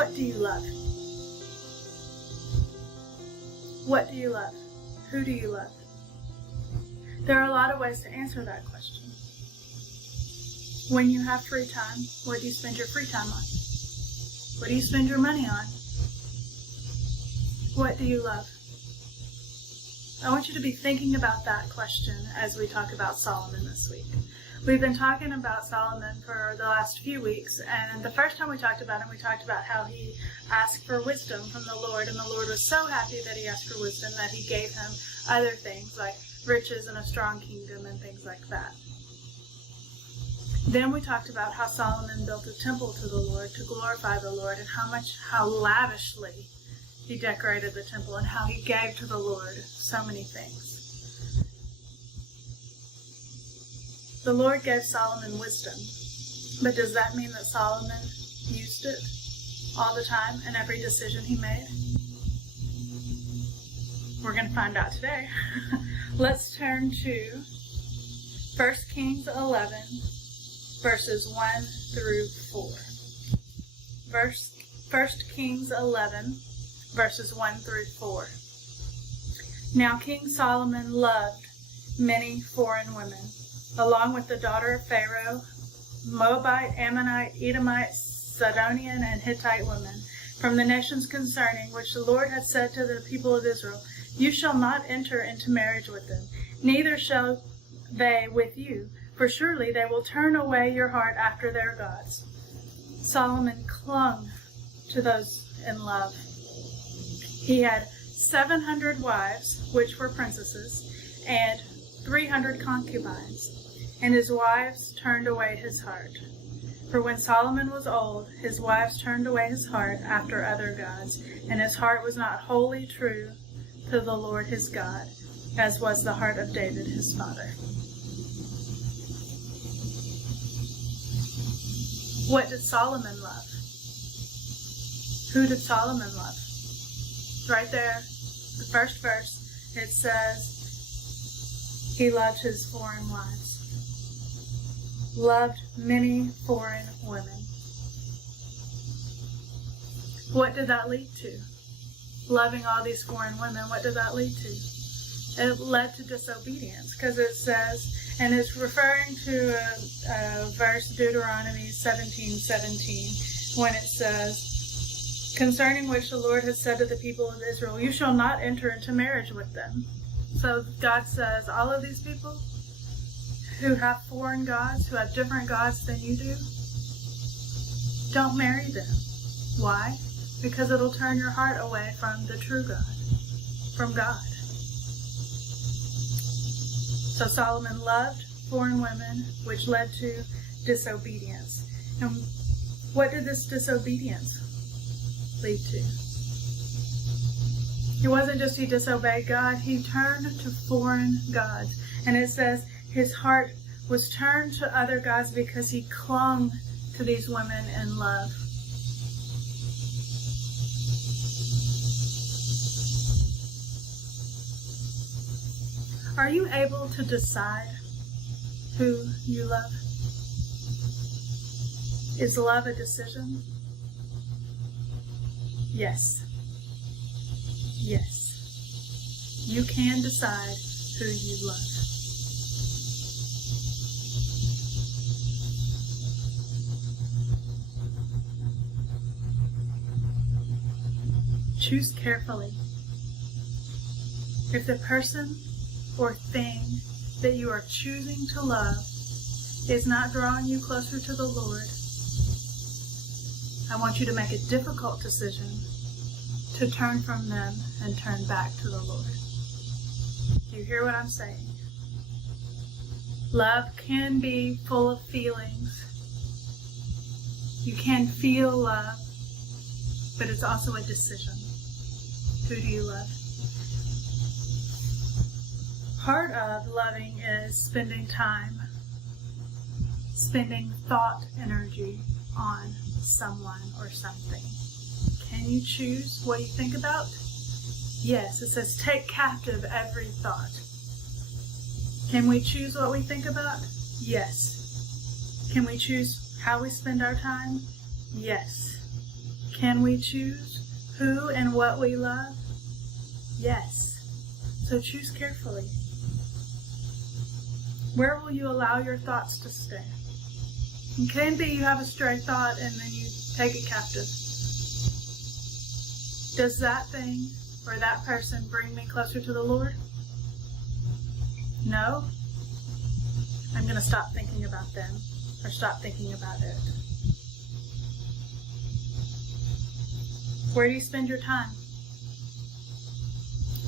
What do you love? What do you love? Who do you love? There are a lot of ways to answer that question. When you have free time, what do you spend your free time on? What do you spend your money on? What do you love? I want you to be thinking about that question as we talk about Solomon this week. We've been talking about Solomon for the last few weeks, and the first time we talked about him, we talked about how he asked for wisdom from the Lord, and the Lord was so happy that he asked for wisdom that he gave him other things like riches and a strong kingdom and things like that. Then we talked about how Solomon built a temple to the Lord to glorify the Lord, and how lavishly he decorated the temple and how he gave to the Lord so many things. The Lord gave Solomon wisdom, but does that mean that Solomon used it all the time in every decision he made? We're going to find out today. Let's turn to 1 Kings 11, verses 1 through 4. 1 Kings 11, verses 1 through 4. Now King Solomon loved many foreign women, along with the daughter of Pharaoh, Moabite, Ammonite, Edomite, Sidonian, and Hittite women, from the nations concerning which the Lord had said to the people of Israel, You shall not enter into marriage with them, neither shall they with you, for surely they will turn away your heart after their gods. Solomon clung to those in love. He had 700 wives, which were princesses, and 300 concubines, and his wives turned away his heart. For when Solomon was old, his wives turned away his heart after other gods, and his heart was not wholly true to the Lord his God, as was the heart of David his father. What did Solomon love? Who did Solomon love? Right there, the first verse, it says he loved his foreign wives. Loved many foreign women. What did that lead to? Loving all these foreign women, what did that lead to? It led to disobedience, because it says, and it's referring to a verse, Deuteronomy 17:17, when it says, concerning which the Lord has said to the people of Israel, You shall not enter into marriage with them. So God says, all of these people who have foreign gods, who have different gods than you do, don't marry them. Why? Because it'll turn your heart away from the true God, from God. So Solomon loved foreign women, which led to disobedience. And what did this disobedience lead to? It wasn't just he disobeyed God, he turned to foreign gods. And it says his heart was turned to other gods because he clung to these women in love. Are you able to decide who you love? Is love a decision? Yes. Yes. You can decide who you love. Choose carefully. If the person or thing that you are choosing to love is not drawing you closer to the Lord, I want you to make a difficult decision to turn from them and turn back to the Lord. Do you hear what I'm saying? Love can be full of feelings. You can feel love, but it's also a decision. Who do you love? Part of loving is spending time, spending thought energy on someone or something. Can you choose what you think about? Yes, it says take captive every thought. Can we choose what we think about? Yes. Can we choose how we spend our time? Yes. Can we choose who and what we love? Yes. So choose carefully. Where will you allow your thoughts to stay? It can be you have a stray thought and then you take it captive. Does that thing or that person bring me closer to the Lord? No? I'm going to stop thinking about them or stop thinking about it. Where do you spend your time?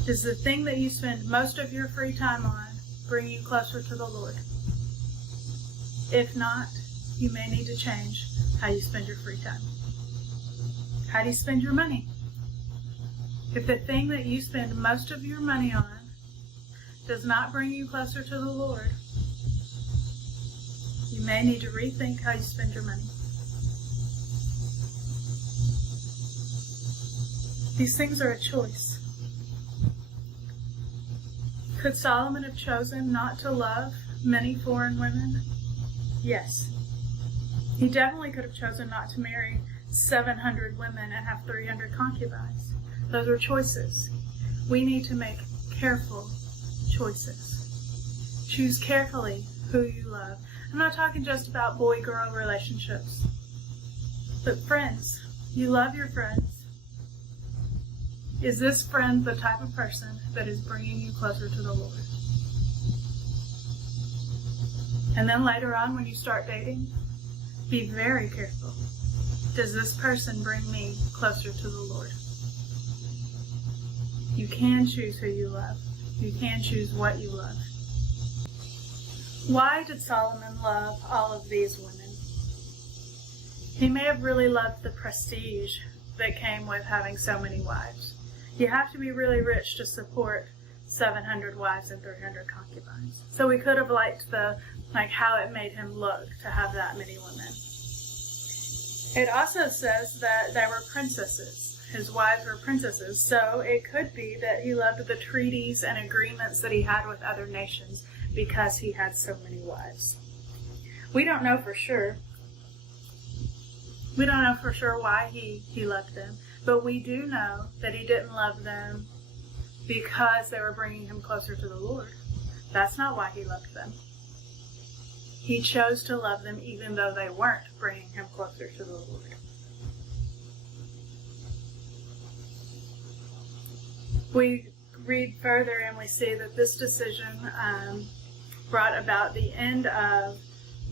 Does the thing that you spend most of your free time on bring you closer to the Lord? If not, you may need to change how you spend your free time. How do you spend your money? If the thing that you spend most of your money on does not bring you closer to the Lord, you may need to rethink how you spend your money. These things are a choice. Could Solomon have chosen not to love many foreign women? Yes. He definitely could have chosen not to marry 700 women and have 300 concubines. Those are choices. We need to make careful choices. Choose carefully who you love. I'm not talking just about boy-girl relationships, but friends. You love your friends. Is this friend the type of person that is bringing you closer to the Lord? And then later on, when you start dating, be very careful. Does this person bring me closer to the Lord? You can choose who you love. You can choose what you love. Why did Solomon love all of these women? He may have really loved the prestige that came with having so many wives. You have to be really rich to support 700 wives and 300 concubines. So we could have liked how it made him look to have that many women. It also says that they were princesses. His wives were princesses. So it could be that he loved the treaties and agreements that he had with other nations because he had so many wives. We don't know for sure. We don't know for sure why he loved them. But we do know that he didn't love them because they were bringing him closer to the Lord. That's not why he loved them. He chose to love them even though they weren't bringing him closer to the Lord. We read further and we see that this decision brought about the end of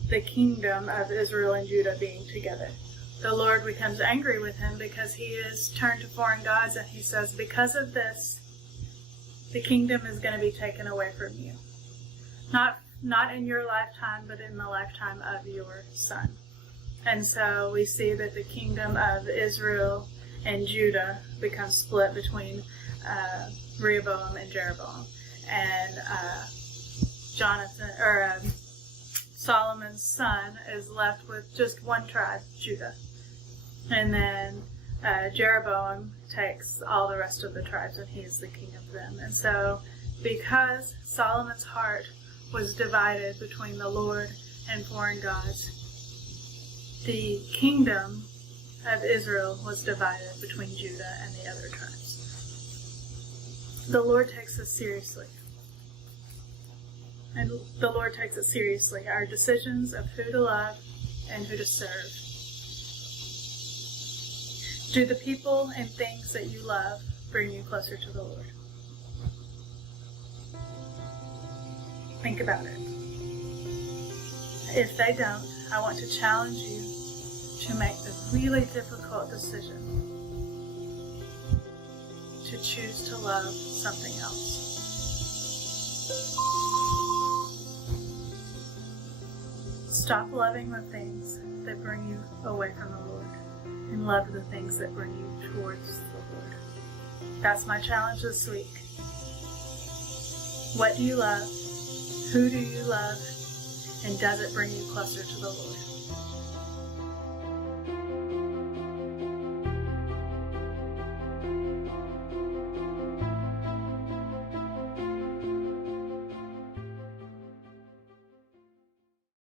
the kingdom of Israel and Judah being together. The Lord becomes angry with him because he is turned to foreign gods, and he says, because of this, the kingdom is going to be taken away from you. Not in your lifetime, but in the lifetime of your son. And so we see that the kingdom of Israel and Judah becomes split between Rehoboam and Jeroboam. And Solomon's son is left with just one tribe, Judah. And then Jeroboam takes all the rest of the tribes, and he is the king of them. And so because Solomon's heart was divided between the Lord and foreign gods, the kingdom of Israel was divided between Judah and the other tribes. The Lord takes us seriously. And the Lord takes it seriously, our decisions of who to love and who to serve. Do the people and things that you love bring you closer to the Lord? Think about it. If they don't, I want to challenge you to make the really difficult decision to choose to love something else. Stop loving the things that bring you away from the Lord and love the things that bring you towards the Lord. That's my challenge this week. What do you love? Who do you love? And does it bring you closer to the Lord?